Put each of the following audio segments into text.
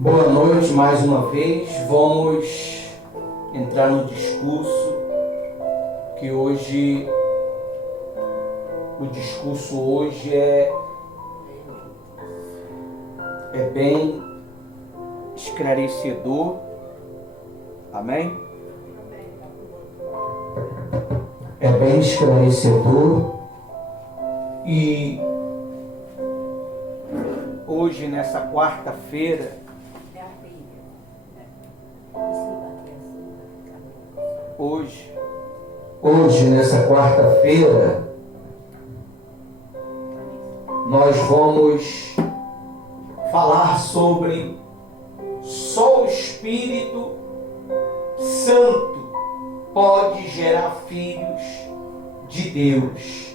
Boa noite mais uma vez. Vamos entrar no discurso que hoje, o discurso hoje é bem esclarecedor. Amém? É bem esclarecedor e hoje, nessa quarta-feira, Hoje, nessa quarta-feira, nós vamos falar sobre só o Espírito Santo pode gerar filhos de Deus.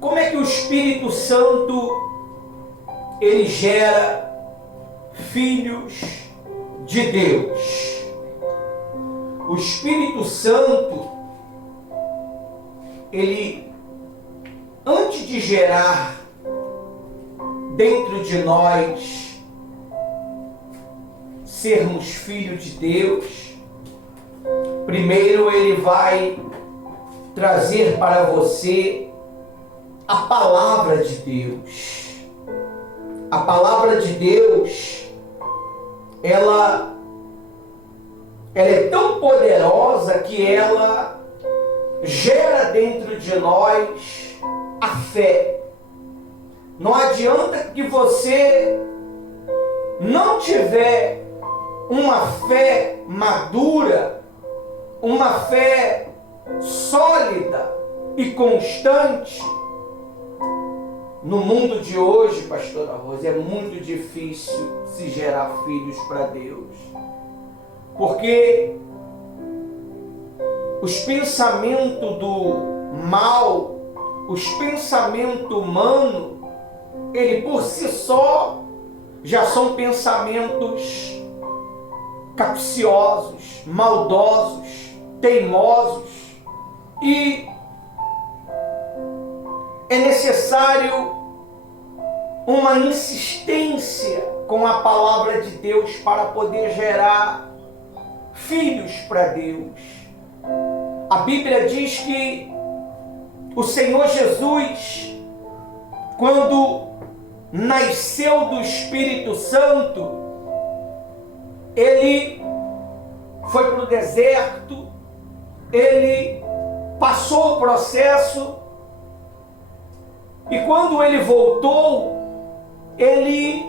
Como é que o Espírito Santo ele gera filhos de Deus? O Espírito Santo, ele, antes de gerar dentro de nós sermos filhos de Deus, primeiro ele vai trazer para você a palavra de Deus. A palavra de Deus, ela é tão poderosa que ela gera dentro de nós a fé. Não adianta que você não tiver uma fé madura, uma fé sólida e constante. No mundo de hoje, pastora Rosa, é muito difícil se gerar filhos para Deus. Porque os pensamentos do mal, os pensamentos humanos, ele por si só já são pensamentos capciosos, maldosos, teimosos, e é necessário uma insistência com a palavra de Deus para poder gerar filhos para Deus. A Bíblia diz que o Senhor Jesus, quando nasceu do Espírito Santo, ele foi para o deserto, ele passou o processo, e quando ele voltou, ele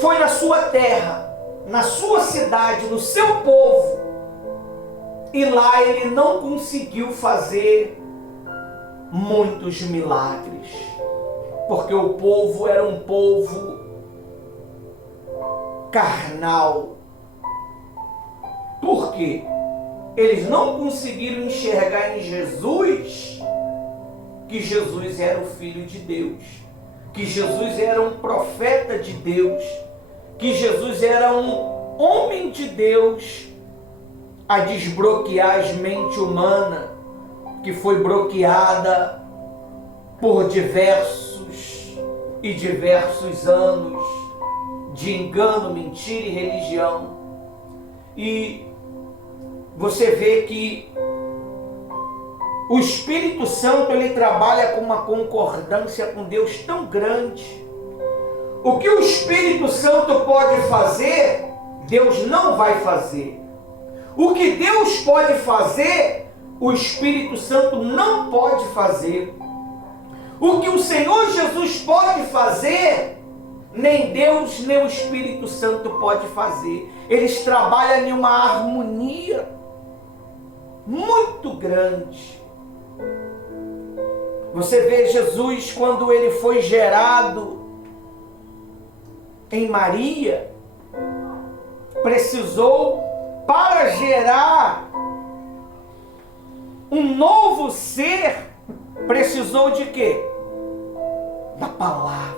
foi na sua terra, na sua cidade, no seu povo, e lá ele não conseguiu fazer muitos milagres, porque o povo era um povo carnal. Por quê? Eles não conseguiram enxergar em Jesus que Jesus era o Filho de Deus, que Jesus era um profeta de Deus, que Jesus era um homem de Deus a desbloquear as mentes humanas, que foi bloqueada por diversos e diversos anos de engano, mentira e religião. E você vê que o Espírito Santo ele trabalha com uma concordância com Deus tão grande. O que o Espírito Santo pode fazer, Deus não vai fazer. O que Deus pode fazer, o Espírito Santo não pode fazer. O que o Senhor Jesus pode fazer, nem Deus nem o Espírito Santo pode fazer. Eles trabalham em uma harmonia muito grande. Você vê Jesus quando ele foi gerado em Maria, precisou, para gerar um novo ser, precisou de quê? Da palavra.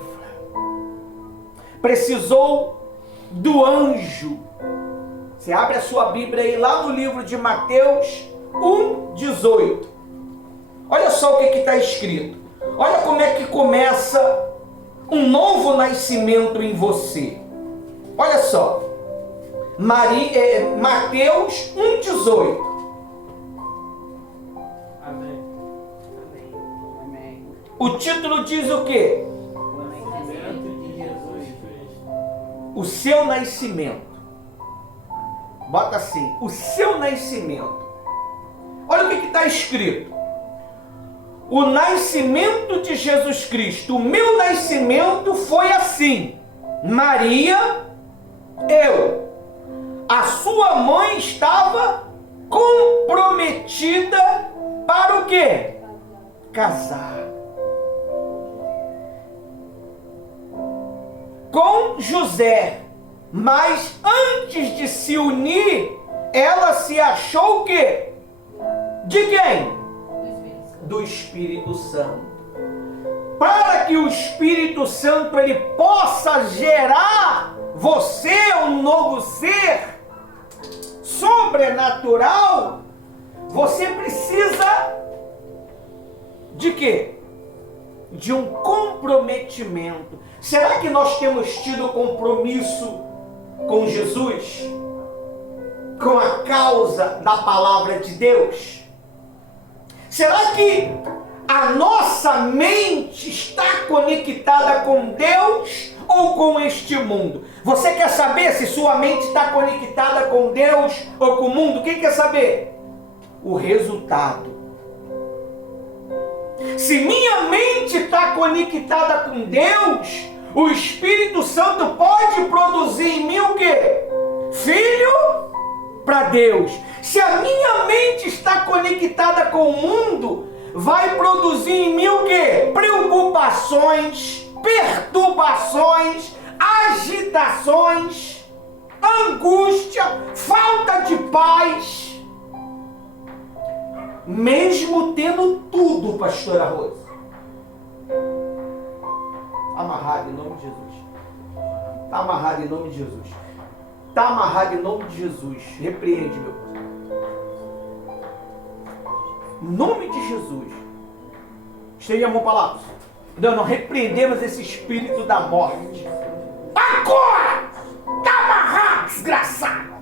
Precisou do anjo. Você abre a sua Bíblia aí lá no livro de Mateus 1:18. Olha só o que está escrito. Olha como é que começa um novo nascimento em você. Olha só, Mateus 1,18. Amém. O título diz o quê? O nascimento de Jesus. O seu nascimento. Bota assim, o seu nascimento. Olha o que está escrito. O nascimento de Jesus Cristo, o meu nascimento foi assim. Maria, a sua mãe estava comprometida para o quê? Casar. Com José. Mas antes de se unir, ela se achou o quê? De quem? Do Espírito Santo. Para que o Espírito Santo ele possa gerar você um novo ser sobrenatural, você precisa de quê? De um comprometimento. Será que nós temos tido compromisso com Jesus? Com a causa da palavra de Deus? Será que a nossa mente está conectada com Deus ou com este mundo? Você quer saber se sua mente está conectada com Deus ou com o mundo? Quem quer saber? O resultado. Se minha mente está conectada com Deus, o Espírito Santo pode produzir em mim o quê? Filho para Deus. Se a minha mente está conectada com o mundo, vai produzir em mim o quê? Preocupações, perturbações, agitações, angústia, falta de paz. Mesmo tendo tudo, pastora Rosa. Amarrado em nome de Jesus. Está amarrado em nome de Jesus. Está amarrado em nome de Jesus. Repreende, meu Deus. Em nome de Jesus. Estende a mão para lá. Não repreendemos esse espírito da morte. Agora! Está amarrado, desgraçado.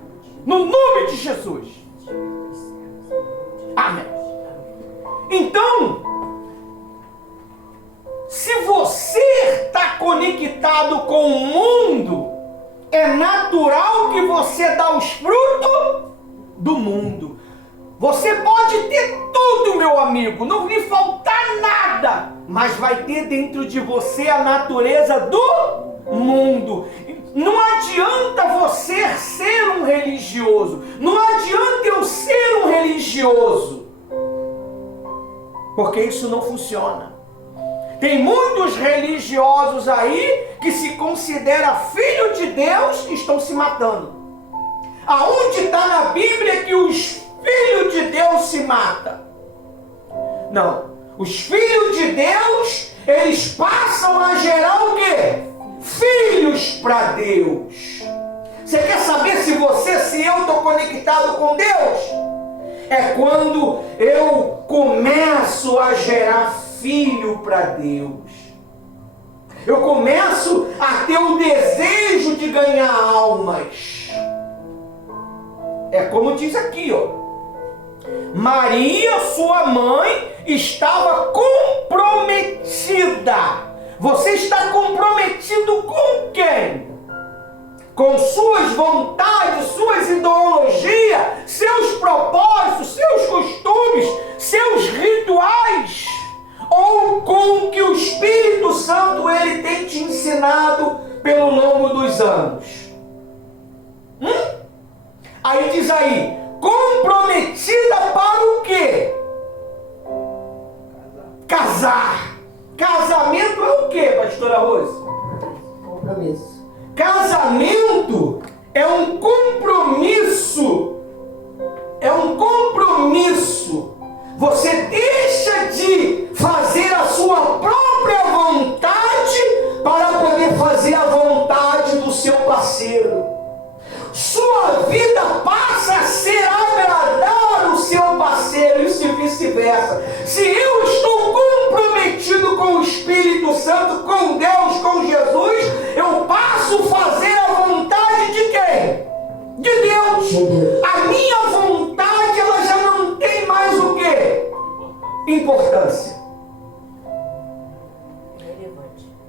No nome de Jesus. Amém. Então, se você está conectado com o mundo, é natural que você dá os frutos do mundo. Você pode ter tudo, meu amigo, não lhe faltar nada, mas vai ter dentro de você a natureza do mundo. Não adianta você ser um religioso, não adianta eu ser um religioso, porque isso não funciona. Tem muitos religiosos aí que se considera filho de Deus e estão se matando. Aonde está na Bíblia que os filhos de Deus se matam? Não. Os filhos de Deus, eles passam a gerar o quê? Filhos para Deus. Você quer saber se eu estou conectado com Deus? É quando eu começo a gerar filho para Deus. Eu começo a ter o desejo de ganhar almas. É como diz aqui, ó. Maria, sua mãe, estava comprometida. Você está comprometido com quem? Com suas vontades, suas ideologias, seus propósitos, seus costumes, seus rituais, ou com o que o Espírito Santo ele tem te ensinado pelo longo dos anos? Aí diz aí, comprometida para o quê? Casar. Casamento é o quê, pastora Rose? Compromisso. Casamento é um compromisso. É um compromisso. Você deixa de fazer a sua própria vontade para poder fazer a vontade do seu parceiro. Sua vida passa a ser agradar o seu parceiro e vice-versa. Se eu estou comprometido preenchido com o Espírito Santo, com Deus, com Jesus, eu passo a fazer a vontade de quem? De Deus. A minha vontade, ela já não tem mais o quê? Importância.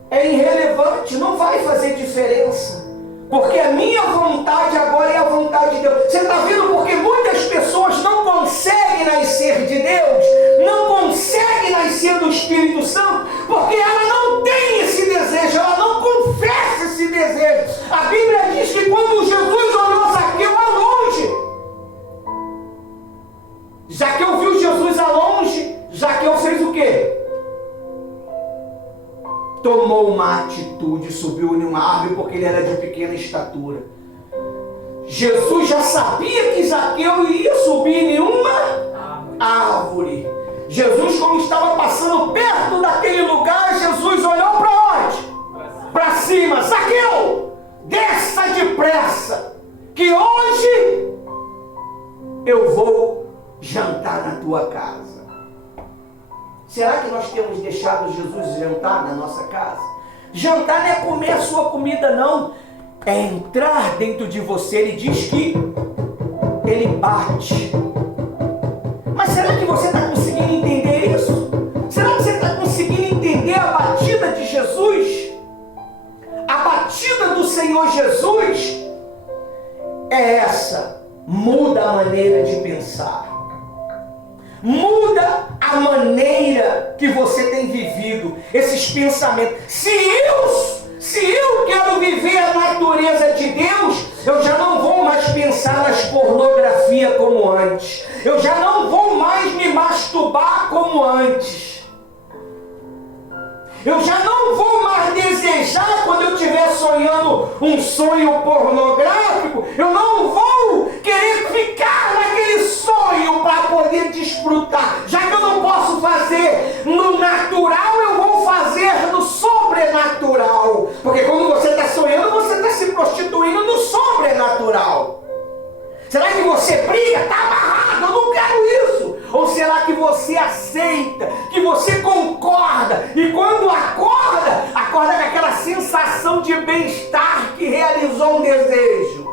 É irrelevante, não vai fazer diferença. Porque a minha vontade agora é a vontade de Deus. Você está vendo porque muitas pessoas não conseguem nascer de Deus, não conseguem nascer do Espírito Santo, porque ela não tem esse desejo, ela não confessa esse desejo. A Bíblia diz que quando Jesus olhou Zaqueu a longe, Zaqueu viu Jesus a longe, Zaqueu fez o quê? Tomou uma atitude, subiu em uma árvore porque ele era de pequena estatura. Jesus já sabia que Zaqueu ia subir em uma árvore. Jesus, como estava passando perto daquele lugar, Jesus olhou para onde? Para cima. Zaqueu, desça depressa, que hoje eu vou jantar na tua casa. Será que nós temos deixado Jesus jantar na nossa casa? Jantar não é comer a sua comida, não. É entrar dentro de você. Ele diz que ele bate. Mas será que você está conseguindo entender isso? Será que você está conseguindo entender a batida de Jesus? A batida do Senhor Jesus é essa. Muda a maneira de pensar. Muda a maneira que você tem vivido esses pensamentos. Se eu quero viver a natureza de Deus, eu já não vou mais pensar nas pornografias como antes. Eu já não vou mais me masturbar como antes. Eu já não vou mais desejar quando eu estiver sonhando um sonho pornográfico. Eu não vou querer ficar naquele sonho para poder desfrutar. Já que eu não posso fazer no natural, eu vou fazer no sobrenatural. Porque quando você está sonhando, você está se prostituindo no sobrenatural. Será que você briga? Está amarrado, eu não quero isso. Ou será que você aceita, que você concorda, e quando acorda com aquela sensação de bem-estar que realizou um desejo?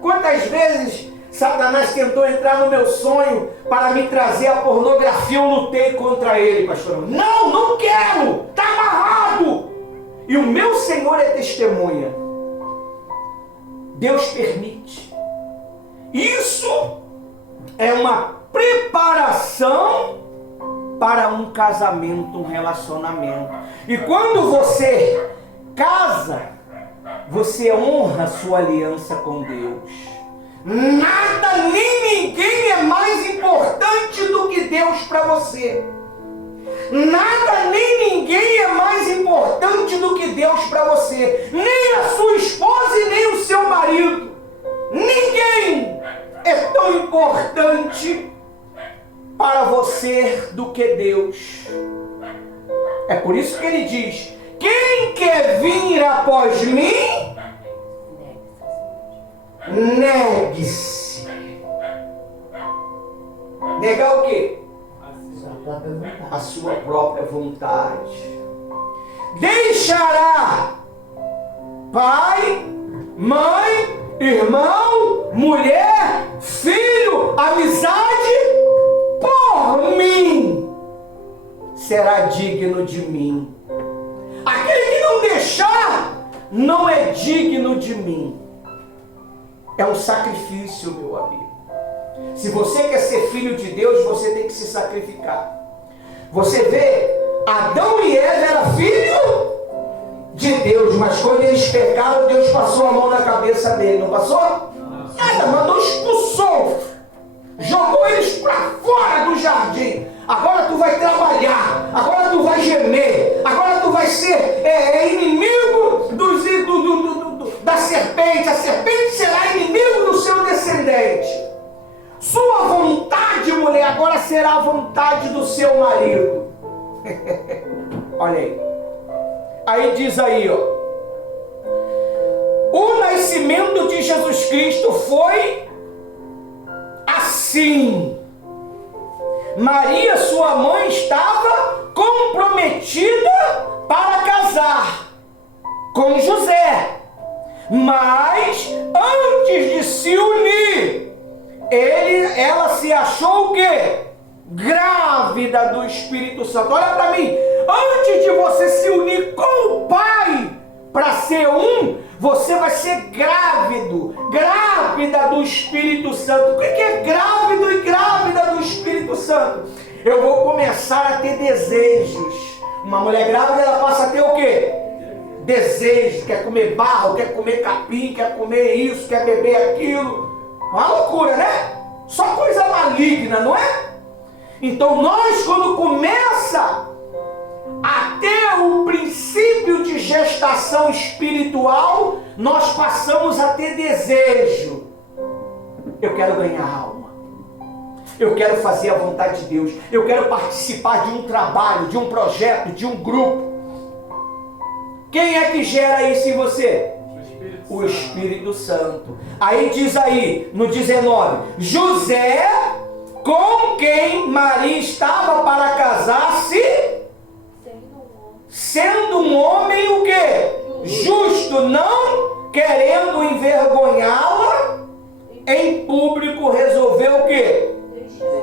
Quantas vezes Satanás tentou entrar no meu sonho para me trazer a pornografia? Eu lutei contra ele, pastor. Não quero, está amarrado. E o meu Senhor é testemunha. Deus permite. Isso é uma preparação para um casamento, um relacionamento. E quando você casa, você honra a sua aliança com Deus. Nada nem ninguém é mais importante do que Deus para você. Nada nem ninguém é mais importante do que Deus para você. Nem a sua esposa e nem o seu marido. Ninguém é tão importante para você do que Deus. É por isso que ele diz: quem quer vir após mim, negue-se. Negar o quê? A sua própria vontade. Deixará pai, mãe, irmão, mulher, filho, amizade, por mim, será digno de mim. Aquele que não deixar, não é digno de mim. É um sacrifício, meu amigo. Se você quer ser filho de Deus, você tem que se sacrificar. Você vê, Adão e Eva eram filhos de Deus, mas quando eles pecaram, Deus passou a mão na cabeça dele, não passou? Nada, mandou, expulsou, jogou eles para fora do jardim. Agora tu vai trabalhar, agora tu vai gemer, agora tu vai ser inimigo da serpente. A serpente será inimigo do seu descendente. Sua vontade, mulher, agora será a vontade do seu marido. Olha aí. Aí diz aí, ó. O nascimento de Jesus Cristo foi assim. Maria, sua mãe, estava comprometida para casar com José. Mas antes de se unir, ela se achou o quê? Grávida do Espírito Santo. Olha para mim, antes de você se unir com o Pai para ser um, você vai ser grávida do Espírito Santo. O que é grávido e grávida do Espírito Santo? Eu vou começar a ter desejos. Uma mulher grávida, ela passa a ter o quê? Desejo, quer comer barro, quer comer capim, quer comer isso, quer beber aquilo. Uma loucura, né? Só coisa maligna, não é? Então nós, quando começa a ter o princípio de gestação espiritual, nós passamos a ter desejo. Eu quero ganhar alma. Eu quero fazer a vontade de Deus. Eu quero participar de um trabalho, de um projeto, de um grupo. Quem é que gera isso em você? O Espírito Santo. Aí diz aí, no 19, José, com quem Maria estava para casar-se, sendo um homem o quê? Justo, não querendo envergonhá-la, em público resolveu o quê?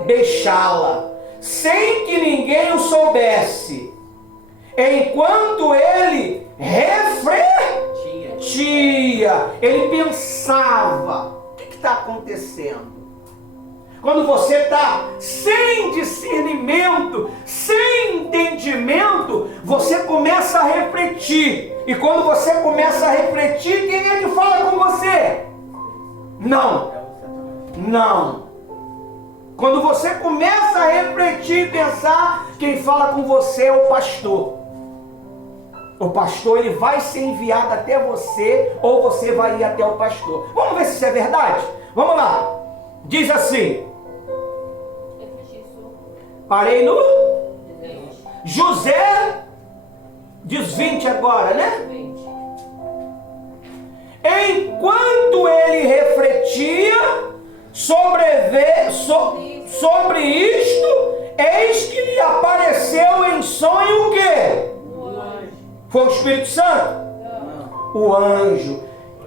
Deixá-la, sem que ninguém o soubesse, enquanto ele refletia, ele pensava, o que está acontecendo? Quando você está sem discernimento, sem entendimento, você começa a refletir. E quando você começa a refletir, quem é que fala com você? Não. Quando você começa a refletir e pensar, quem fala com você é o pastor. O pastor, ele vai ser enviado até você, ou você vai ir até o pastor. Vamos ver se isso é verdade? Vamos lá. Diz assim. Parei no José, diz 20 agora, né? Enquanto ele refletia sobre isto, eis que lhe apareceu em sonho o quê? Foi o Espírito Santo? O anjo.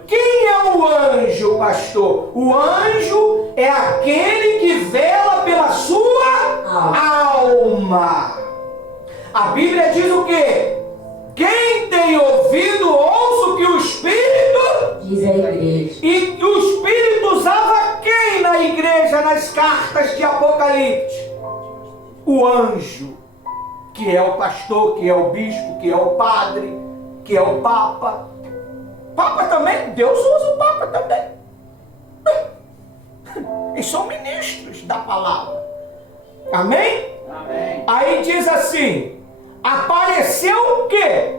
Quem é o anjo, pastor? O anjo é aquele que vela pela sua alma. A Bíblia diz o quê? Quem tem ouvido, ouça o que o Espírito diz a igreja. E o Espírito usava quem na igreja, nas cartas de Apocalipse? O anjo, que é o pastor, que é o bispo, que é o padre, que é o papa. Papa também, Deus usa o Papa também. Eles são ministros da palavra. Amém? Amém. Aí diz assim, apareceu o quê?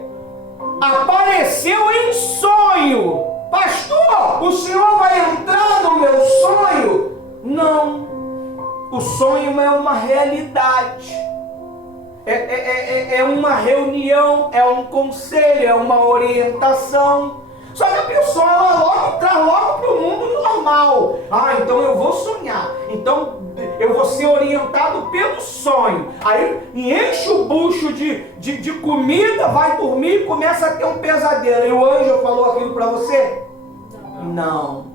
Apareceu em sonho. Pastor, o senhor vai entrar no meu sonho? Não. O sonho é uma realidade. É uma reunião, é um conselho, é uma orientação. Só que a pessoa, ela traz logo para o mundo normal. Então eu vou sonhar. Então eu vou ser orientado pelo sonho. Aí enche o bucho de comida, vai dormir e começa a ter um pesadelo. E o anjo falou aquilo para você? Não.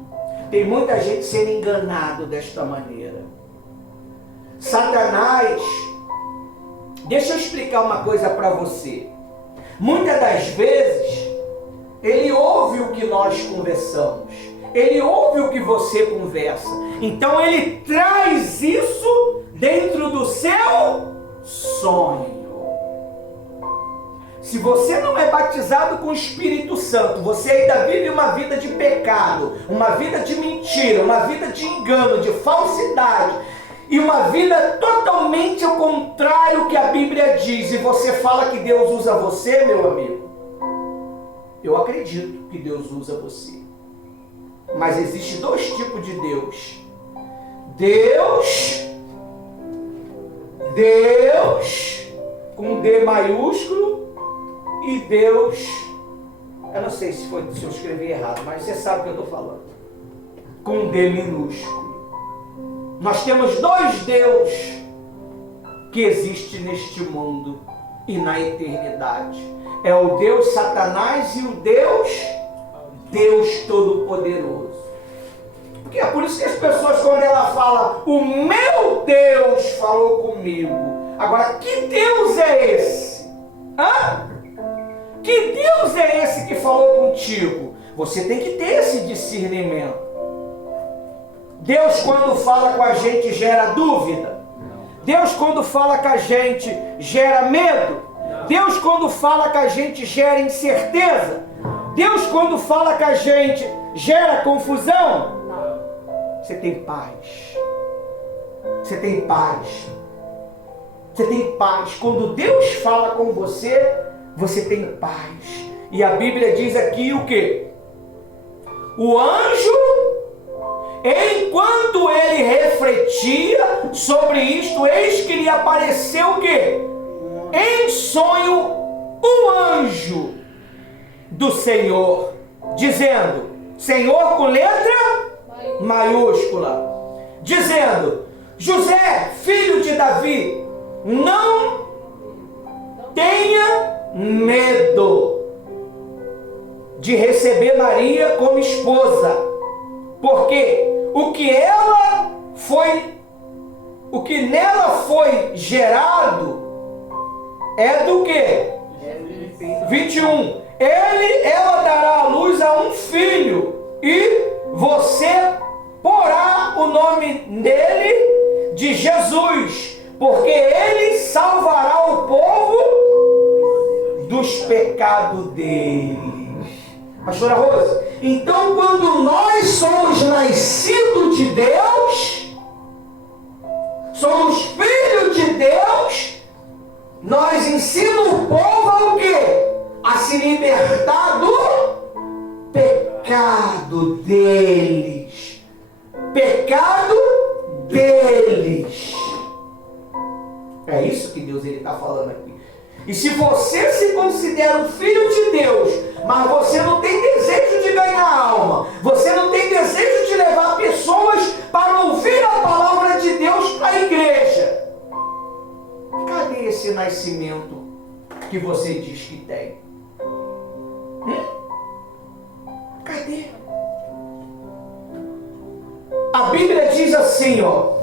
Tem muita gente sendo enganado desta maneira. Satanás, deixa eu explicar uma coisa para você. Muitas das vezes, ele ouve o que nós conversamos. Ele ouve o que você conversa. Então ele traz isso dentro do seu sonho. Se você não é batizado com o Espírito Santo, você ainda vive uma vida de pecado, uma vida de mentira, uma vida de engano, de falsidade, e uma vida totalmente ao contrário que a Bíblia diz, e você fala que Deus usa você, meu amigo, eu acredito que Deus usa você. Mas existe dois tipos de Deus. Deus com D maiúsculo, e Deus, eu não sei se eu escrevi errado, mas você sabe o que eu estou falando, com D minúsculo. Nós temos dois Deus. que existe neste mundo e na eternidade. É o Deus Satanás e o Deus Todo-Poderoso. Porque é por isso que as pessoas, quando ela fala, o meu Deus falou comigo. Agora, que Deus é esse? Hã? Que Deus é esse que falou contigo? Você tem que ter esse discernimento. Deus, quando fala com a gente, gera dúvida. Deus, quando fala com a gente, gera medo. Deus, quando fala com a gente, gera incerteza. Deus, quando fala com a gente, gera confusão. Você tem paz. Você tem paz. Você tem paz. Quando Deus fala com você, você tem paz. E a Bíblia diz aqui o quê? O anjo, enquanto ele refletia sobre isto, eis que lhe apareceu o quê? Em sonho, um anjo do Senhor, dizendo, Senhor com letra maiúscula, dizendo, José, filho de Davi, não tenha medo de receber Maria como esposa, porque o que nela foi gerado é do que? 21. Ela dará à luz a um filho e você porá o nome dele de Jesus, porque ele salvará o povo dos pecados deles. Pastora Rosa, então quando nós somos nascidos de Deus, somos filhos de Deus, nós ensinamos o povo a o quê? A se libertar do pecado deles. Pecado deles. É isso que Deus está falando aqui. E se você se considera um filho de Deus, mas você não tem desejo de ganhar alma, você não tem desejo de levar pessoas para ouvir a palavra de Deus para a igreja, cadê esse nascimento que você diz que tem? Cadê? A Bíblia diz assim, ó.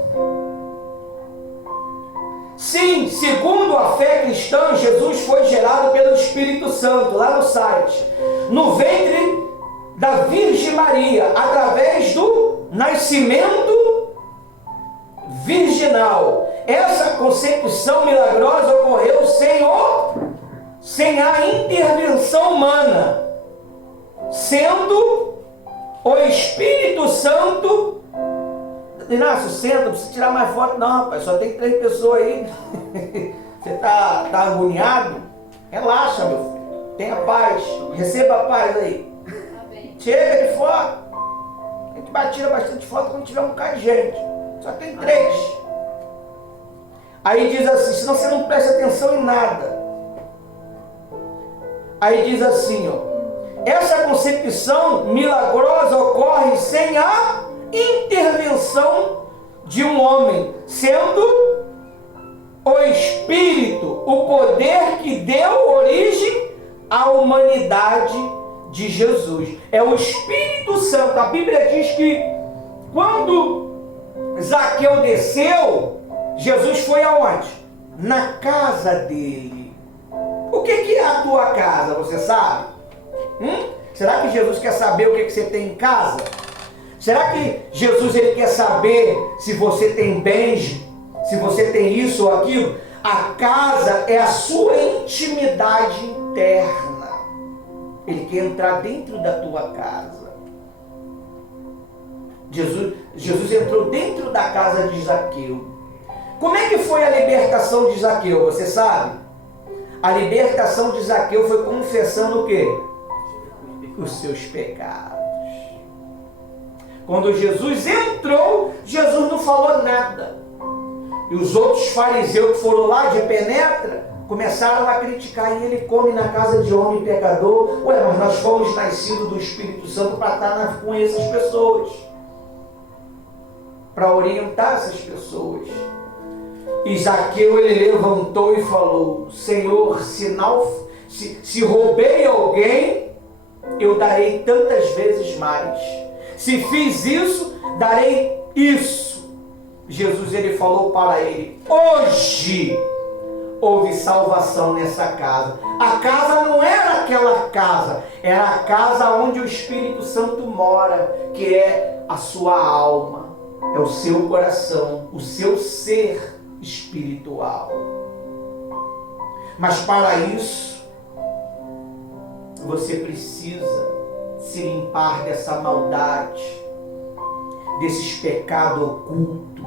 Sim, segundo a fé cristã, Jesus foi gerado pelo Espírito Santo, lá no site, no ventre da Virgem Maria, através do nascimento virginal. Essa concepção milagrosa ocorreu sem a intervenção humana, sendo o Espírito Santo. Inácio, senta, não precisa tirar mais foto não, rapaz, só tem 3 pessoas aí. Você tá agoniado? Relaxa, meu filho, tenha paz, receba a paz aí. Amém. Chega de foto. A gente tira bastante foto quando tiver um bocado de gente, só tem 3. Aí diz assim, senão você não presta atenção em nada. Aí diz assim, ó, essa concepção milagrosa ocorre sem a intervenção de um homem, sendo o Espírito o poder que deu origem à humanidade de Jesus. É o Espírito Santo. A Bíblia diz que quando Zaqueu desceu, Jesus foi aonde? Na casa dele. O que é a tua casa, você sabe? Será que Jesus quer saber o que você tem em casa? Será que Jesus ele quer saber se você tem bens, se você tem isso ou aquilo? A casa é a sua intimidade interna. Ele quer entrar dentro da tua casa. Jesus entrou dentro da casa de Zaqueu. Como é que foi a libertação de Zaqueu? Você sabe? A libertação de Zaqueu foi confessando o quê? Os seus pecados. Quando Jesus entrou, Jesus não falou nada. E os outros fariseus que foram lá de penetra, começaram a criticar. E ele come na casa de homem pecador. Ué, mas nós fomos nascidos do Espírito Santo para estar com essas pessoas. Para orientar essas pessoas. E Zaqueu, ele levantou e falou: Senhor, se roubei alguém, eu darei tantas vezes mais. Se fiz isso, darei isso. Jesus, ele falou para ele: hoje houve salvação nessa casa. A casa não era aquela casa, era a casa onde o Espírito Santo mora, que é a sua alma, é o seu coração, o seu ser espiritual. Mas para isso, você precisa se limpar dessa maldade, desses pecados ocultos,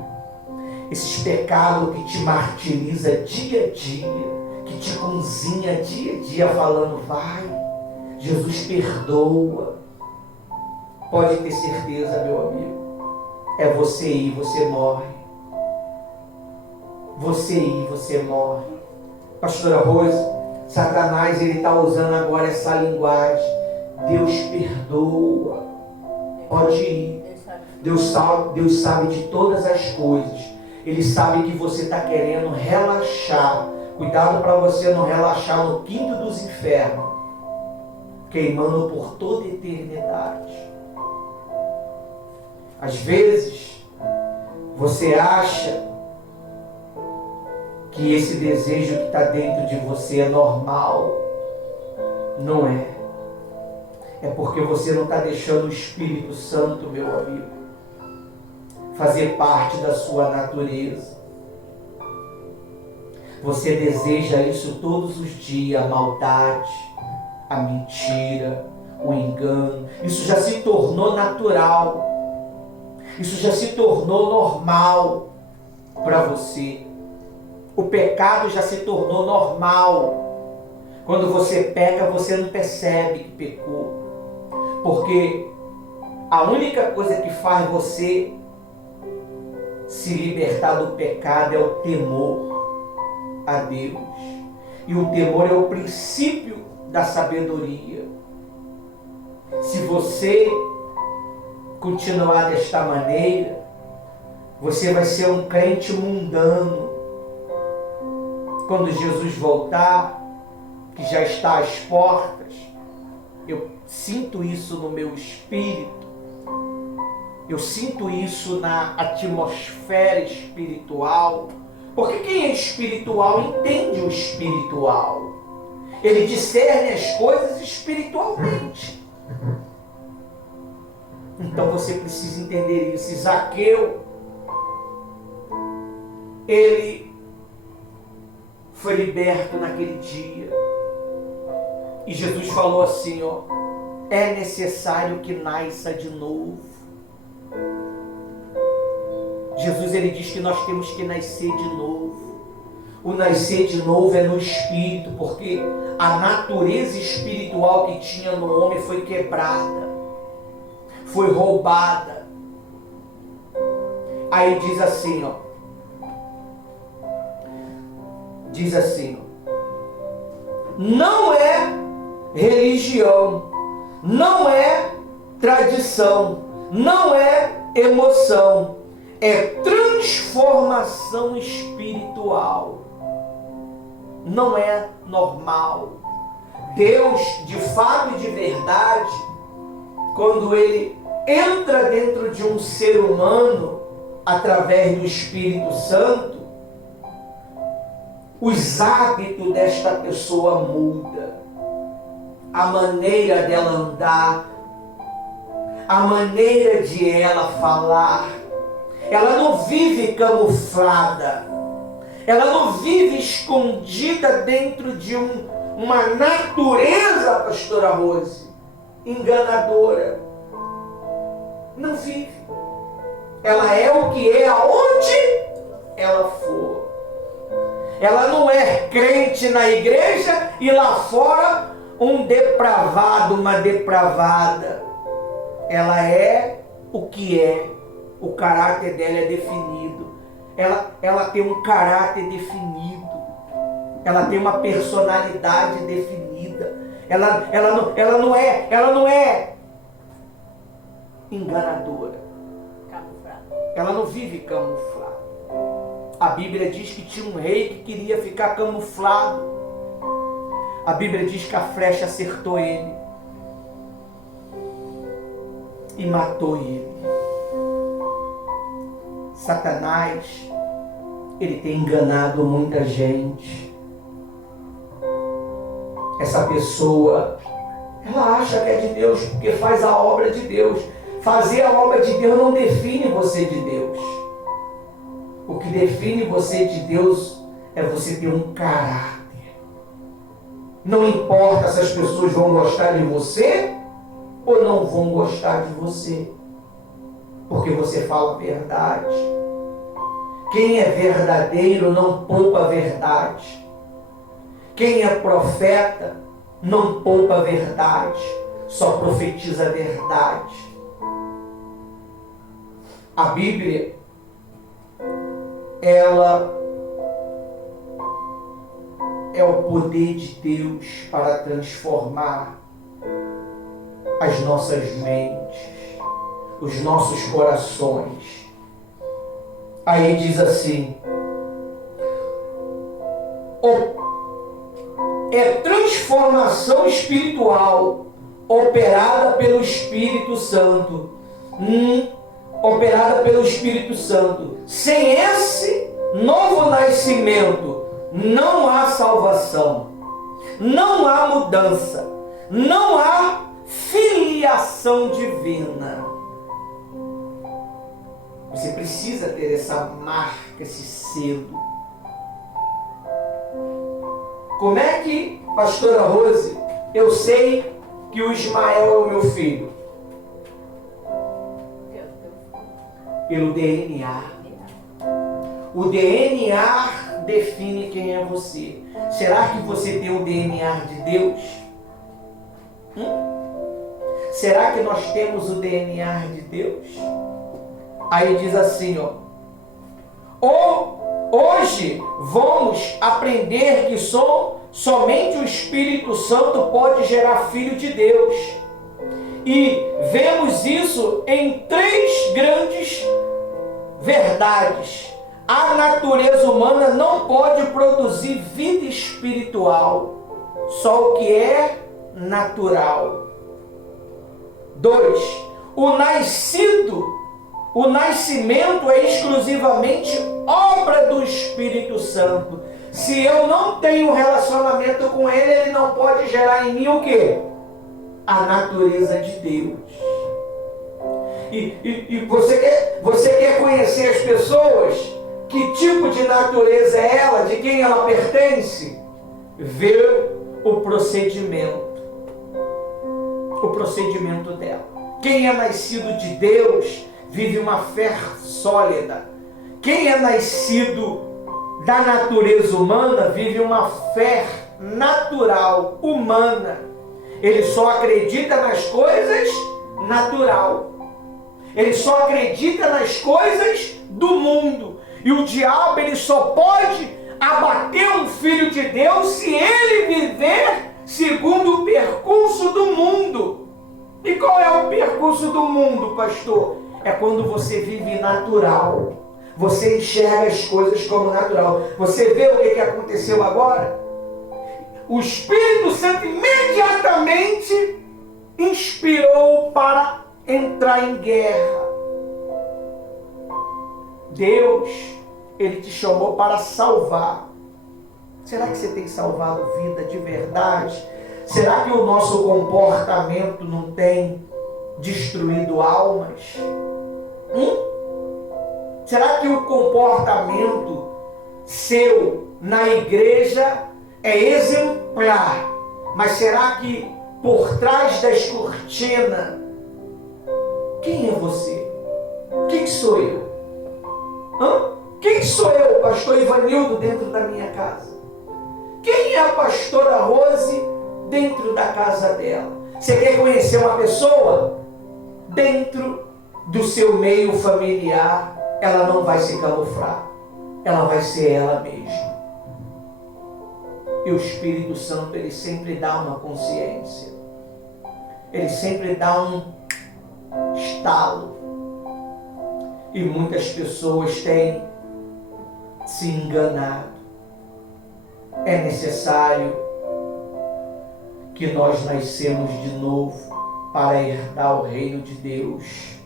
esses pecados que te martiriza dia a dia, que te cozinha dia a dia, falando: vai, Jesus perdoa. Pode ter certeza, meu amigo, é você ir, você morre. Você ir, você morre. Pastora Rose, Satanás, ele está usando agora essa linguagem: Deus perdoa, pode ir. Deus sabe de todas as coisas. Ele sabe que você está querendo relaxar. Cuidado para você não relaxar no quinto dos infernos, queimando por toda a eternidade. Às vezes, você acha que esse desejo que está dentro de você é normal. Não é. É porque você não está deixando o Espírito Santo, meu amigo, fazer parte da sua natureza. Você deseja isso todos os dias: a maldade, a mentira, o engano. Isso já se tornou natural. Isso já se tornou normal para você. O pecado já se tornou normal. Quando você peca, você não percebe que pecou. Porque a única coisa que faz você se libertar do pecado é o temor a Deus. E o temor é o princípio da sabedoria. Se você continuar desta maneira, você vai ser um crente mundano. Quando Jesus voltar, que já está às portas, eu sinto isso no meu espírito. Eu sinto isso na atmosfera espiritual. Porque quem é espiritual entende o espiritual. Ele discerne as coisas espiritualmente. Então você precisa entender isso. E Zaqueu, ele foi liberto naquele dia. E Jesus falou assim, ó: é necessário que nasça de novo. Jesus, ele diz que nós temos que nascer de novo. O nascer de novo é no Espírito, porque a natureza espiritual que tinha no homem foi quebrada, foi roubada. Aí diz assim, ó. Diz assim, ó: não é religião, não é tradição, não é emoção, é transformação espiritual. Não é normal. Deus, de fato e de verdade, quando ele entra dentro de um ser humano através do Espírito Santo, os hábitos desta pessoa mudam, a maneira dela andar, a maneira de ela falar. Ela não vive camuflada, ela não vive escondida dentro de uma natureza, pastora Rose, enganadora. Não vive. Ela é o que é aonde ela for. Ela não é crente na igreja e lá fora um depravado, uma depravada. Ela é o que é. O caráter dela é definido. Ela tem um caráter definido. Ela tem uma personalidade definida. Ela não é enganadora. Camuflado. Ela não vive camuflada. A Bíblia diz que tinha um rei que queria ficar camuflado. A Bíblia diz que a flecha acertou ele e matou ele. Satanás, ele tem enganado muita gente. Essa pessoa, ela acha que é de Deus porque faz a obra de Deus. Fazer a obra de Deus não define você de Deus. O que define você de Deus é você ter um caráter. Não importa se as pessoas vão gostar de você ou não vão gostar de você, porque você fala a verdade. Quem é verdadeiro não poupa a verdade. Quem é profeta não poupa a verdade, só profetiza a verdade. A Bíblia, ela é o poder de Deus para transformar as nossas mentes, os nossos corações. Aí diz assim: é transformação espiritual operada pelo Espírito Santo. Operada pelo Espírito Santo. Sem esse novo nascimento, não há salvação, não há mudança, não há filiação divina. Você precisa ter essa marca, esse selo. Como é que, pastora Rose, eu sei que o Ismael é o meu filho? Pelo DNA. O DNA define quem é você. Será que você tem o DNA de Deus? Será que nós temos o DNA de Deus? Aí diz assim, hoje vamos aprender que somente o Espírito Santo pode gerar filho de Deus. E vemos isso em 3 grandes verdades. A natureza humana não pode produzir vida espiritual, só o que é natural. 2. O nascimento é exclusivamente obra do Espírito Santo. Se eu não tenho quanto com Ele, Ele não pode gerar em mim o quê? A natureza de Deus. E você quer conhecer as pessoas? Que tipo de natureza é ela? De quem ela pertence? Ver o procedimento. O procedimento dela. Quem é nascido de Deus vive uma fé sólida. Quem é nascido da natureza humana vive uma fé natural, humana. Ele só acredita nas coisas natural. Ele só acredita nas coisas do mundo. E o diabo, ele só pode abater um filho de Deus se ele viver segundo o percurso do mundo. E qual é o percurso do mundo, pastor? É quando você vive natural. Você enxerga as coisas como natural. Você vê o que aconteceu agora? O Espírito Santo imediatamente inspirou para entrar em guerra. Deus, Ele te chamou para salvar. Será que você tem salvado vida de verdade? Será que o nosso comportamento não tem destruído almas? Será que o comportamento seu na igreja é exemplar? Mas será que por trás das cortinas, quem é você? Quem sou eu? Quem sou eu, pastor Ivanildo, dentro da minha casa? Quem é a pastora Rose dentro da casa dela? Você quer conhecer uma pessoa? Dentro do seu meio familiar, ela não vai se camuflar. Ela vai ser ela mesma. E o Espírito Santo, ele sempre dá uma consciência. Ele sempre dá um estalo. E muitas pessoas têm se enganado. É necessário que nós nascemos de novo para herdar o reino de Deus.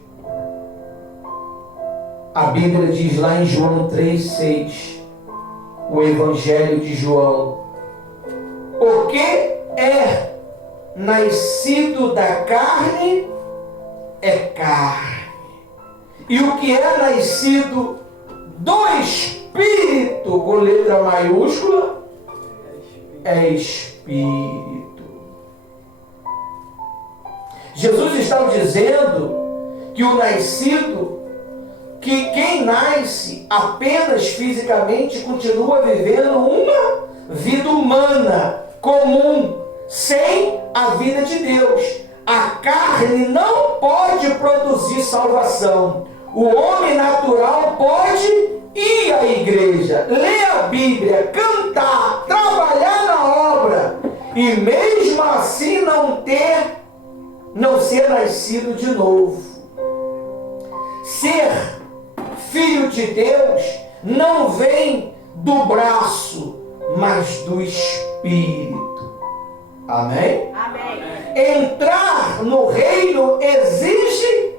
A Bíblia diz lá em João 3,6, o Evangelho de João: o que é nascido da carne é carne, e o que é nascido do Espírito, com letra maiúscula, é Espírito. Jesus está dizendo que o nascido, que quem nasce apenas fisicamente continua vivendo uma vida humana, comum, sem a vida de Deus. A carne não pode produzir salvação. O homem natural pode ir à igreja, ler a Bíblia, cantar, trabalhar na obra e mesmo assim não ser nascido de novo. Ser filho de Deus não vem do braço, mas do Espírito. Amém? Amém. Entrar no reino exige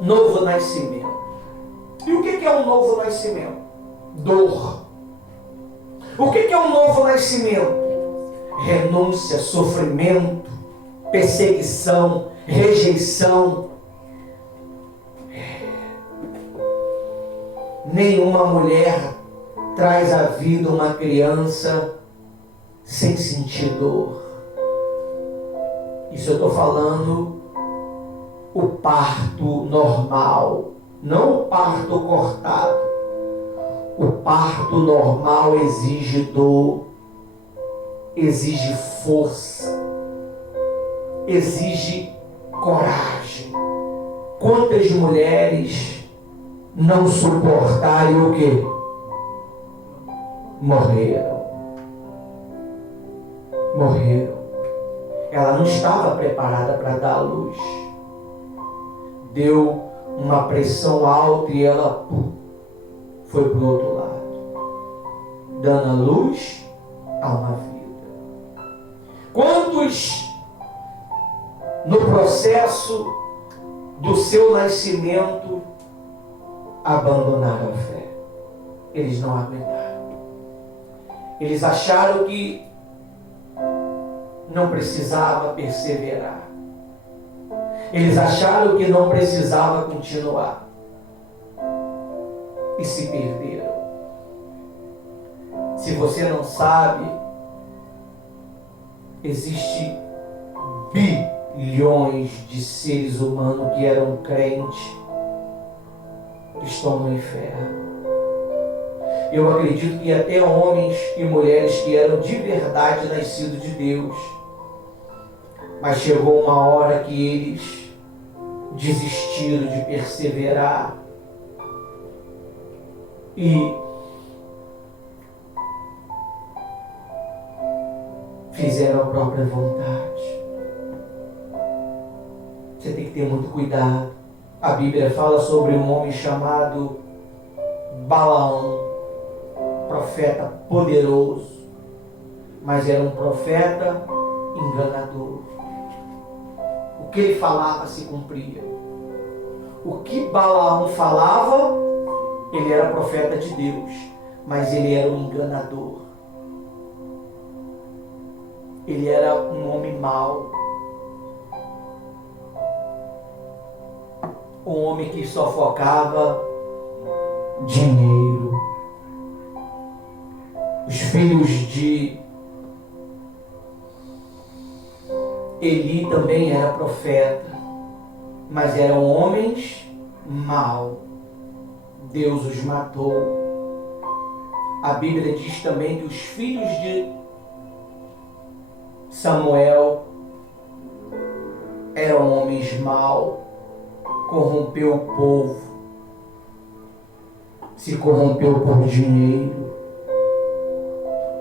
novo nascimento. E o que é um novo nascimento? Dor. O que é um novo nascimento? Renúncia, sofrimento, perseguição, rejeição. Nenhuma mulher traz à vida uma criança sem sentir dor. Isso eu estou falando o parto normal, não o parto cortado. O parto normal exige dor, exige força, exige coragem. Quantas mulheres não suportaram o quê? Morreram. Ela não estava preparada para dar a luz. Deu uma pressão alta e ela foi para o outro lado, dando a luz a uma vida. Quantos no processo do seu nascimento abandonaram a fé? Eles não aguentaram. Eles acharam que não precisava perseverar. Eles acharam que não precisava continuar. E se perderam. Se você não sabe, existe bilhões de seres humanos que eram crentes que estão no inferno. Eu acredito que até homens e mulheres que eram de verdade nascidos de Deus, mas chegou uma hora que eles desistiram de perseverar e fizeram a própria vontade. Você tem que ter muito cuidado. A Bíblia fala sobre um homem chamado Balaão, profeta poderoso, mas era um profeta enganador. O que ele falava se cumpria. O que Balaão falava, ele era profeta de Deus, mas ele era um enganador. Ele era um homem mau. Um homem que só focava dinheiro. Os filhos de Eli também era profeta, mas eram homens maus. Deus os matou. A Bíblia diz também que os filhos de Samuel eram homens maus, corrompeu o povo, se corrompeu por dinheiro.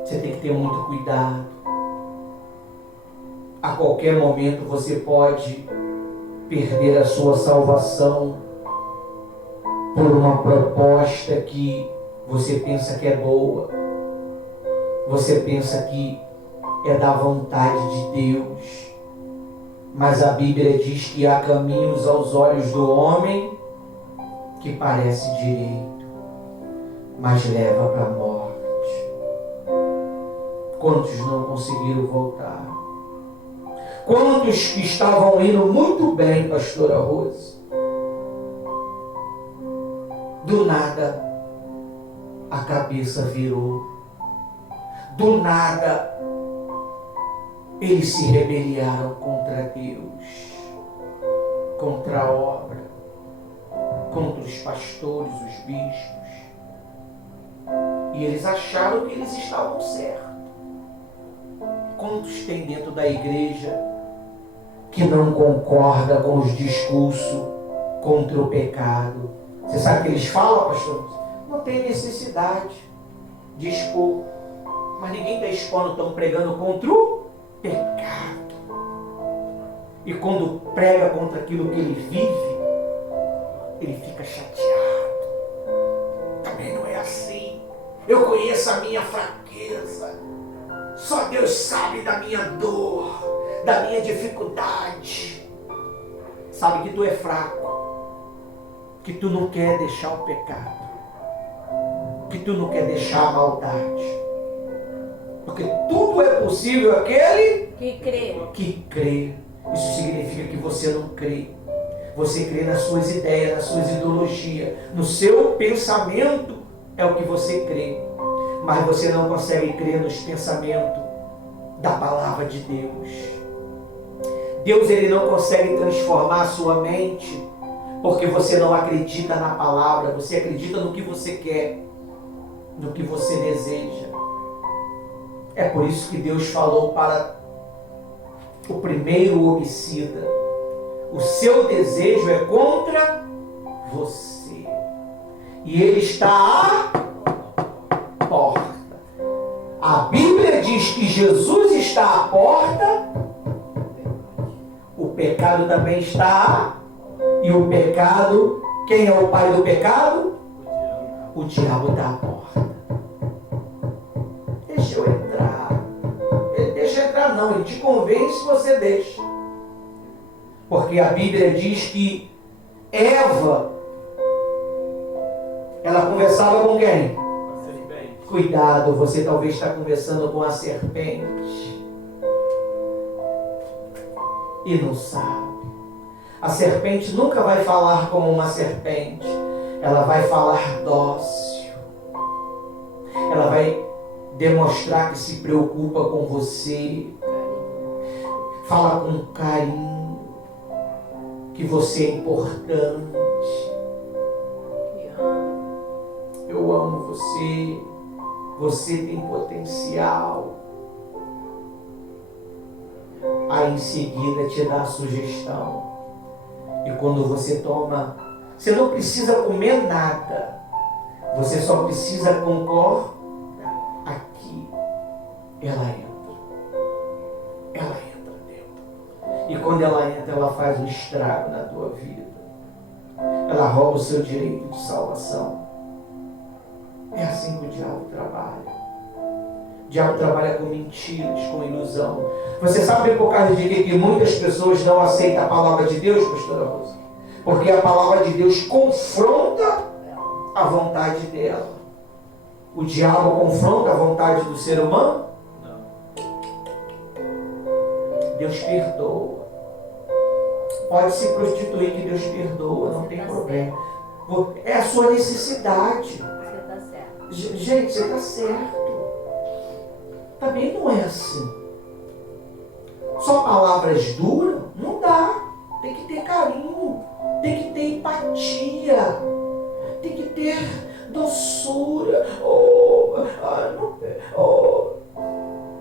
Você tem que ter muito cuidado. A qualquer momento você pode perder a sua salvação por uma proposta que você pensa que é boa, você pensa que é da vontade de Deus, mas a Bíblia diz que há caminhos aos olhos do homem que parece direito, mas leva para a morte. Quantos não conseguiram voltar? Quantos que estavam indo muito bem, pastora Rose? Do nada, a cabeça virou. Do nada, eles se rebeliaram contra Deus, contra a obra, contra os pastores, os bispos. E eles acharam que eles estavam certos. Quantos tem dentro da igreja que não concorda com os discursos contra o pecado? Você sabe o que eles falam, pastor? Não tem necessidade de expor. Mas ninguém está expondo, estão pregando contra o pecado. E quando prega contra aquilo que ele vive, ele fica chateado. Também não é assim. Eu conheço a minha fraqueza. Só Deus sabe da minha dor, da minha dificuldade. Sabe que tu é fraco, que tu não quer deixar o pecado, que tu não quer deixar a maldade. Porque tudo é possível aquele que crê. Isso significa que você não crê. Você crê nas suas ideias, nas suas ideologias. No seu pensamento é o que você crê. Mas você não consegue crer nos pensamentos da palavra de Deus. Deus, ele não consegue transformar a sua mente porque você não acredita na palavra. Você acredita no que você quer, no que você deseja. É por isso que Deus falou para o primeiro homicida: o seu desejo é contra você. E ele está à porta. A Bíblia diz que Jesus está à porta. O pecado também está. E o pecado, quem é o pai do pecado? O diabo está à porta. Deixa eu entrar. Deixa eu entrar não, ele te convence, você deixa. Porque a Bíblia diz que Eva, ela conversava com quem? Cuidado, você talvez está conversando com a serpente e não sabe. A serpente nunca vai falar como uma serpente, ela vai falar dócil. Ela vai demonstrar que se preocupa com você, fala com carinho, que você é importante. Eu amo você, você tem potencial. Aí em seguida te dá a sugestão. E quando você toma, você não precisa comer nada, você só precisa concordar aqui. Ela entra dentro. E quando ela entra, ela faz um estrago na tua vida. Ela rouba o seu direito de salvação. É assim que o diabo trabalha. O diabo trabalha com mentiras, com ilusão. Você sabe por causa de que muitas pessoas não aceitam a palavra de Deus, pastora Rosa? Porque a palavra de Deus confronta a vontade dela. O diabo confronta a vontade do ser humano? Não. Deus perdoa. Pode se prostituir que Deus perdoa, não tem problema. É a sua necessidade. Você está certo. Gente, você está certo. Também não é assim. Só palavras duras não dá. Tem que ter carinho, tem que ter empatia, tem que ter doçura.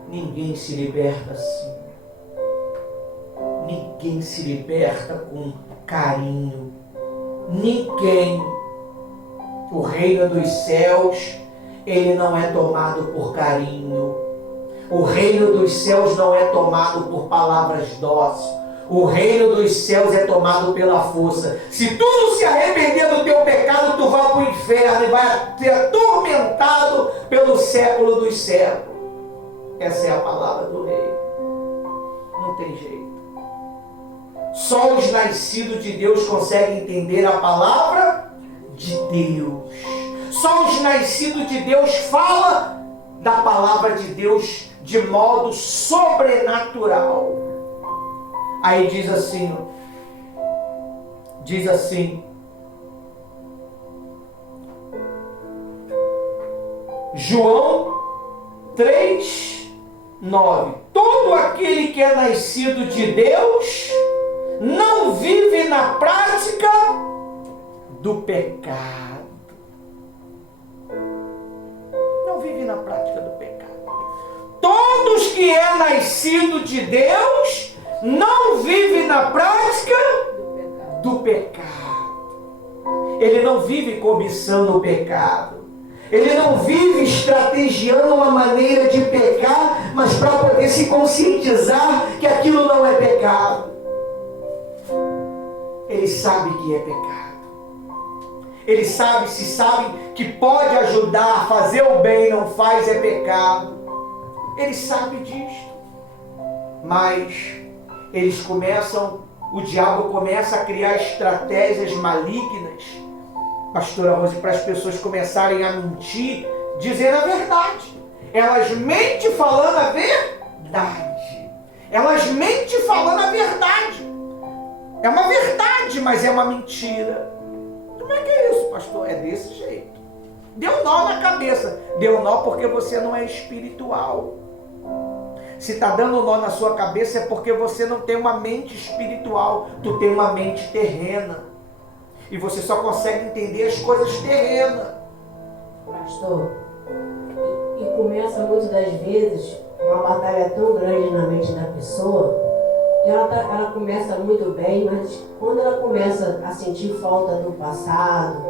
Ninguém se liberta assim. Ninguém se liberta com carinho. Ninguém. O reino dos céus, ele não é tomado por carinho. O reino dos céus não é tomado por palavras dóceis. O reino dos céus é tomado pela força. Se tu não se arrepender do teu pecado, tu vai para o inferno e vai ser atormentado pelo século dos séculos. Essa é a palavra do rei. Não tem jeito. Só os nascidos de Deus conseguem entender a palavra de Deus. Só os nascidos de Deus falam da palavra de Deus de modo sobrenatural. Aí diz assim, João 3:9. Todo aquele que é nascido de Deus não vive na prática do pecado. Não vive na prática do pecado. Todos que é nascido de Deus não vive na prática do pecado. Ele não vive cobiçando o pecado. Ele não vive estrategiando uma maneira de pecar, mas para poder se conscientizar que aquilo não é pecado. Ele sabe que é pecado. Ele sabe, se sabe que pode ajudar, fazer o bem, não faz, é pecado. Ele sabe disto. Mas o diabo começa a criar estratégias malignas, pastora Rose, para as pessoas começarem a mentir, dizendo a verdade. Elas mentem falando a verdade. Elas mentem falando a verdade. É uma verdade, mas é uma mentira. Como é que é isso, pastor? É desse jeito. Deu nó na cabeça. Deu nó porque você não é espiritual. Se está dando nó na sua cabeça é porque você não tem uma mente espiritual. Tu tem uma mente terrena. E você só consegue entender as coisas terrenas. Pastor, e começa muitas das vezes uma batalha tão grande na mente da pessoa, que ela começa muito bem, mas quando ela começa a sentir falta do passado,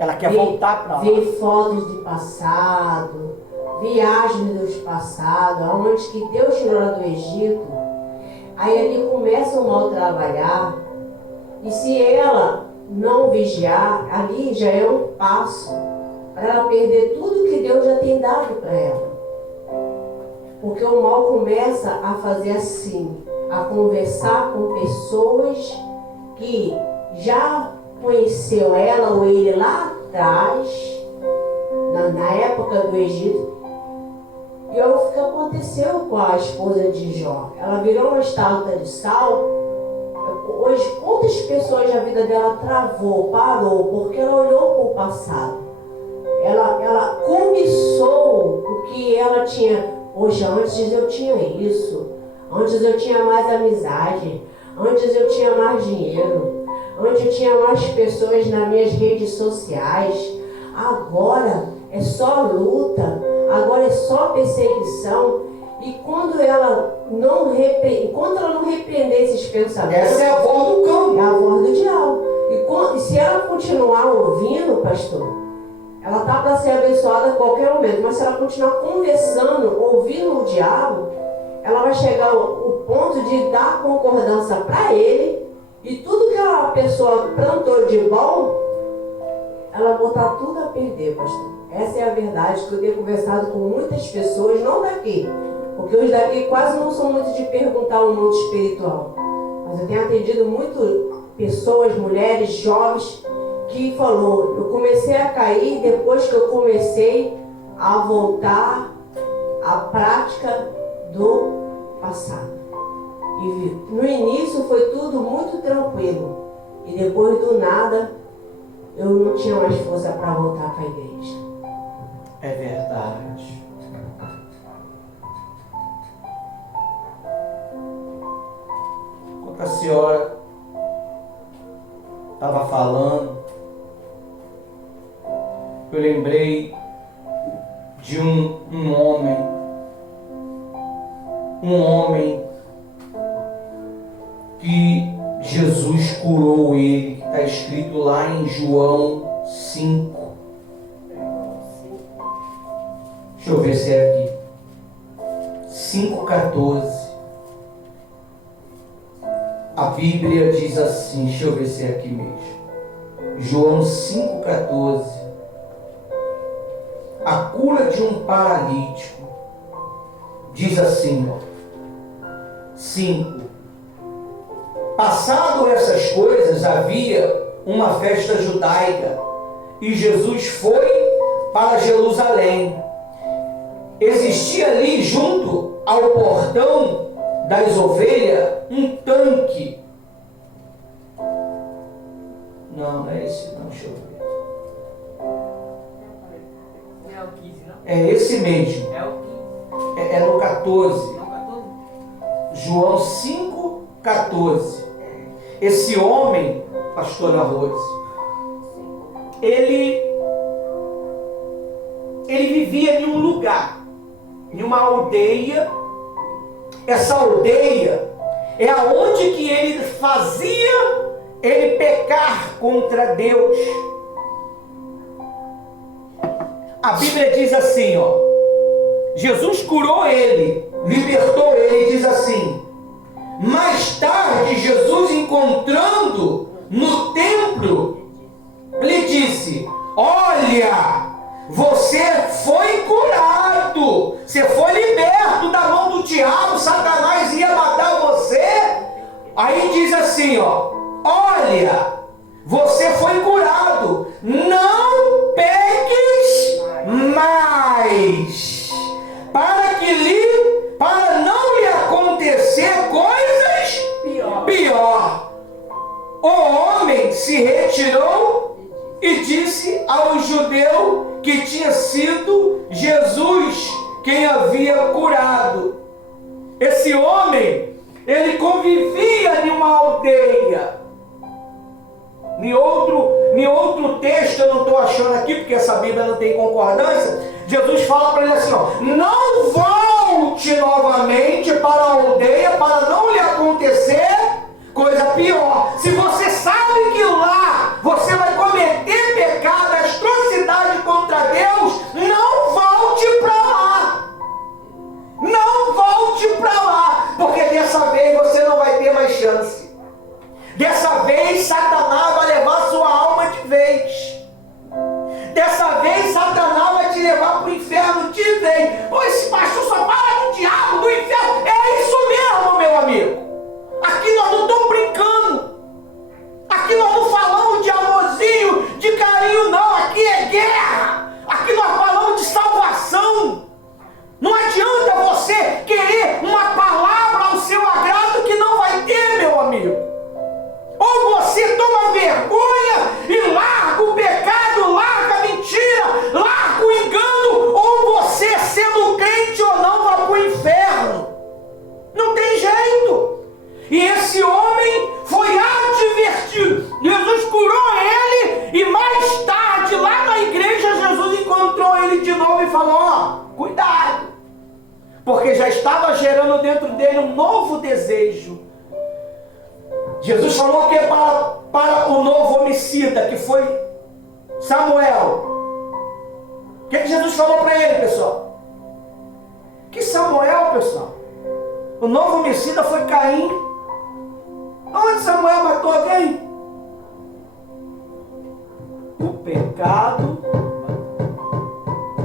ela quer voltar para lá. Ver fotos de passado, viagens dos passados, aonde que Deus tirou ela do Egito, aí ali começa o mal trabalhar, e se ela não vigiar, ali já é um passo para ela perder tudo que Deus já tem dado para ela. Porque o mal começa a fazer assim, a conversar com pessoas que já conheceu ela ou ele lá atrás, na época do Egito. E olha o que aconteceu com a esposa de Jó. Ela virou uma estátua de sal. Hoje, quantas pessoas a vida dela travou, parou, porque ela olhou para o passado. Ela cobiçou o que ela tinha. Hoje, antes eu tinha isso. Antes eu tinha mais amizade. Antes eu tinha mais dinheiro. Antes eu tinha mais pessoas nas minhas redes sociais. Agora é só luta. Agora é só perseguição. E quando ela não repreender esses pensamentos... Essa é a voz do cão. É a voz do diabo. E se ela continuar ouvindo, pastor, ela está para ser abençoada a qualquer momento. Mas se ela continuar conversando, ouvindo o diabo, ela vai chegar ao ponto de dar concordância para ele. E tudo que a pessoa plantou de bom, ela botar tudo a perder, pastor. Essa é a verdade que eu tenho conversado com muitas pessoas, não daqui. Porque os daqui quase não são muito de perguntar o mundo espiritual. Mas eu tenho atendido muito pessoas, mulheres, jovens, que falou, eu comecei a cair depois que eu comecei a voltar à prática do passado. E no início foi tudo muito tranquilo. E depois do nada, eu não tinha mais força para voltar para a igreja. É verdade. Enquanto a senhora estava falando, eu lembrei de um homem que Jesus curou ele, que está escrito lá em João 5. Deixa eu ver se é aqui. 5,14. A Bíblia diz assim, deixa eu ver se é aqui mesmo. João 5,14. A cura de um paralítico. Diz assim, ó. 5. Passado essas coisas, havia uma festa judaica e Jesus foi para Jerusalém. Existia ali, junto ao portão das ovelhas, um tanque. Não é esse não, deixa eu ver. Não é o 15, não? É esse mesmo. É o 15. É no 14. Não, 14? João 5,14. Esse homem, pastora Rose, ele vivia em um lugar, em uma aldeia. Essa aldeia é aonde que ele fazia ele pecar contra Deus. A Bíblia diz assim, ó, Jesus curou ele, libertou ele, e diz assim: mais tarde Jesus, encontrando no templo, lhe disse: olha, você foi curado, você foi liberto da mão do diabo, Satanás ia matar você. Aí diz assim, ó, olha, você foi curado, não peques mais, para não lhe acontecer coisas pior. O homem se retirou e disse ao judeu que tinha sido Jesus quem havia curado. Esse homem, ele convivia em uma aldeia. Em outro texto, eu não estou achando aqui, porque essa Bíblia não tem concordância, Jesus fala para ele assim, ó, não volte novamente para a aldeia para não lhe acontecer coisa pior. Se você sabe que lá você vai cometer pecado, atrocidade contra Deus, não volte para lá. Não volte para lá, porque dessa vez você não vai ter mais chance. Dessa vez Satanás vai levar sua alma de vez. Dessa vez Satanás vai te levar para o inferno de vez. Pô, esse pastor só fala do diabo, do inferno. É isso mesmo, meu amigo. Aqui nós não estamos brincando. Aqui nós não falamos de amorzinho, de carinho, não. Aqui é guerra. Aqui nós falamos de salvação. Não adianta você querer uma palavra ao seu agrado que não vai ter, meu amigo. Ou você toma vergonha e larga o pecado, larga a mentira, larga o engano, ou você, sendo crente ou não, vai para o inferno. Não tem jeito. E esse homem foi advertido. Jesus curou ele e mais tarde, lá na igreja, Jesus encontrou ele de novo e falou, ó, cuidado. Porque já estava gerando dentro dele um novo desejo. Jesus falou que para o novo homicida, que foi Samuel. O que Jesus falou para ele, pessoal? Que Samuel, pessoal? O novo homicida foi Caim. Onde Samuel matou alguém? O pecado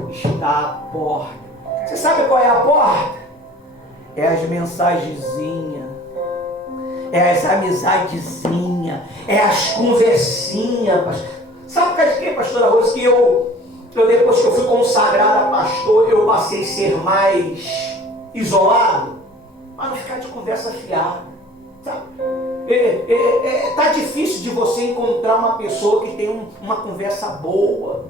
está à porta. Você sabe qual é a porta? É as mensagenzinhas. É as amizadezinhas, é as conversinhas. Sabe por que, pastora Rose, que eu depois que eu fui consagrada pastor, eu passei a ser mais isolado? Para não ficar de conversa fiada, sabe? Tá difícil de você encontrar uma pessoa que tem uma conversa boa.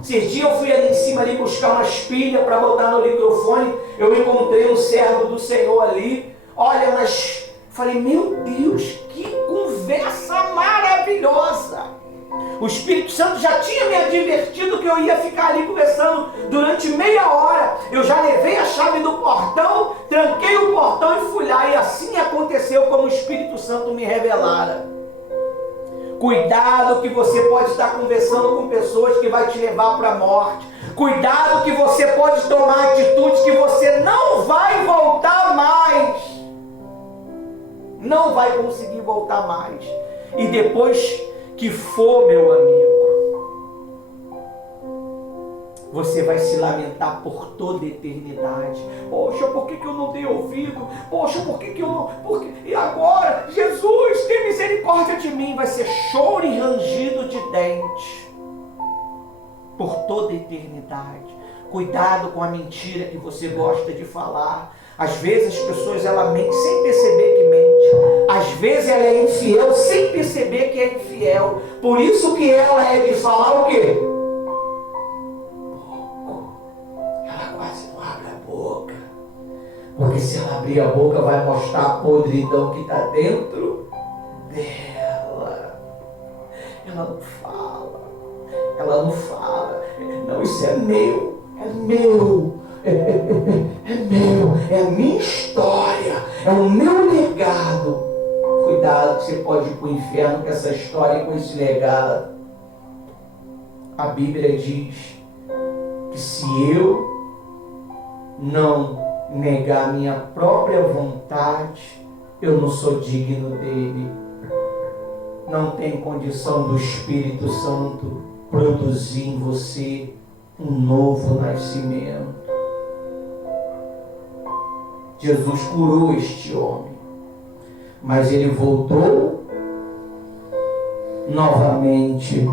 Esses dias eu fui ali em cima ali buscar umas pilhas para botar no microfone, eu encontrei um servo do Senhor ali. Olha, mas falei, meu Deus, que conversa maravilhosa. O Espírito Santo já tinha me advertido que eu ia ficar ali conversando durante meia hora. Eu já levei a chave do portão, tranquei o portão e fui lá. E assim aconteceu como o Espírito Santo me revelara. Cuidado que você pode estar conversando com pessoas que vai te levar para a morte. Cuidado que você pode tomar atitudes que você não vai voltar mais. não vai conseguir voltar mais. E depois que for, meu amigo, você vai se lamentar por toda a eternidade. Poxa, por que eu não dei ouvido? Poxa, por que eu não... E agora? Jesus, tem misericórdia de mim. Vai ser choro e rangido de dentes por toda a eternidade. Cuidado com a mentira que você gosta de falar. Às vezes as pessoas mentem sem perceber que mente. Às vezes ela é infiel sem perceber que é infiel. Por isso que ela é de falar o quê? Porque se ela abrir a boca, vai mostrar a podridão que está dentro dela. Ela não fala. Ela não fala. Não, isso é meu. É meu. É meu. É a minha história. É o meu legado. Cuidado que você pode ir para o inferno com essa história e com esse legado. A Bíblia diz que se eu não negar minha própria vontade, eu não sou digno dele. Não tem condição do Espírito Santo produzir em você um novo nascimento. Jesus curou este homem, mas ele voltou novamente.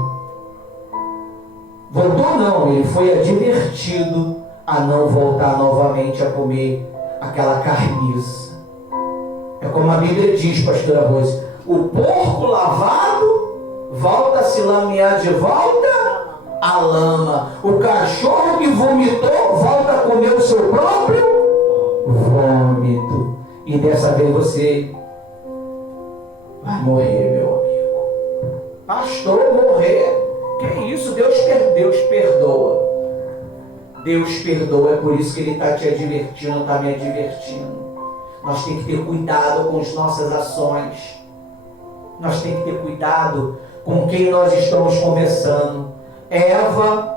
Voltou não, ele foi advertido a não voltar novamente a comer aquela carniça. É como a Bíblia diz, pastora Rose, o porco lavado volta a se lamear de volta à lama. O cachorro que vomitou volta a comer o seu próprio vômito. E dessa vez você vai morrer, meu amigo. Pastor, morrer? Que isso? Deus perdoa. Deus perdoa, é por isso que Ele está te advertindo, está me advertindo. Nós temos que ter cuidado com as nossas ações. Nós temos que ter cuidado com quem nós estamos conversando. Eva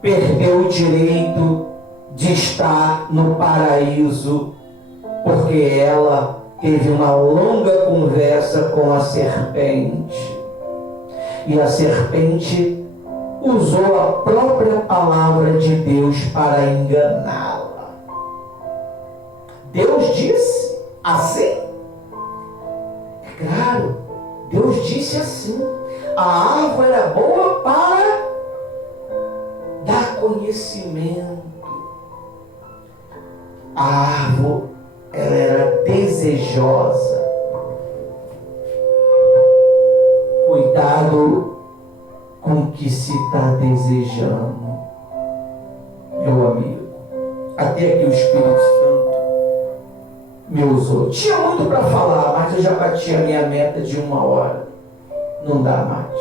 perdeu o direito de estar no paraíso, porque ela teve uma longa conversa com a serpente. E a serpente usou a própria palavra de Deus para enganá-la. Deus disse assim? É claro, Deus disse assim. A árvore era boa para dar conhecimento. A árvore, ela era desejosa. Cuidado com o que se está desejando, meu amigo. Até aqui o Espírito Santo me usou. Tinha muito para falar, mas eu já bati a minha meta de 1 hora. Não dá mais.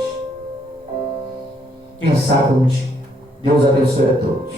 Quem sabe um dia. Deus abençoe a todos.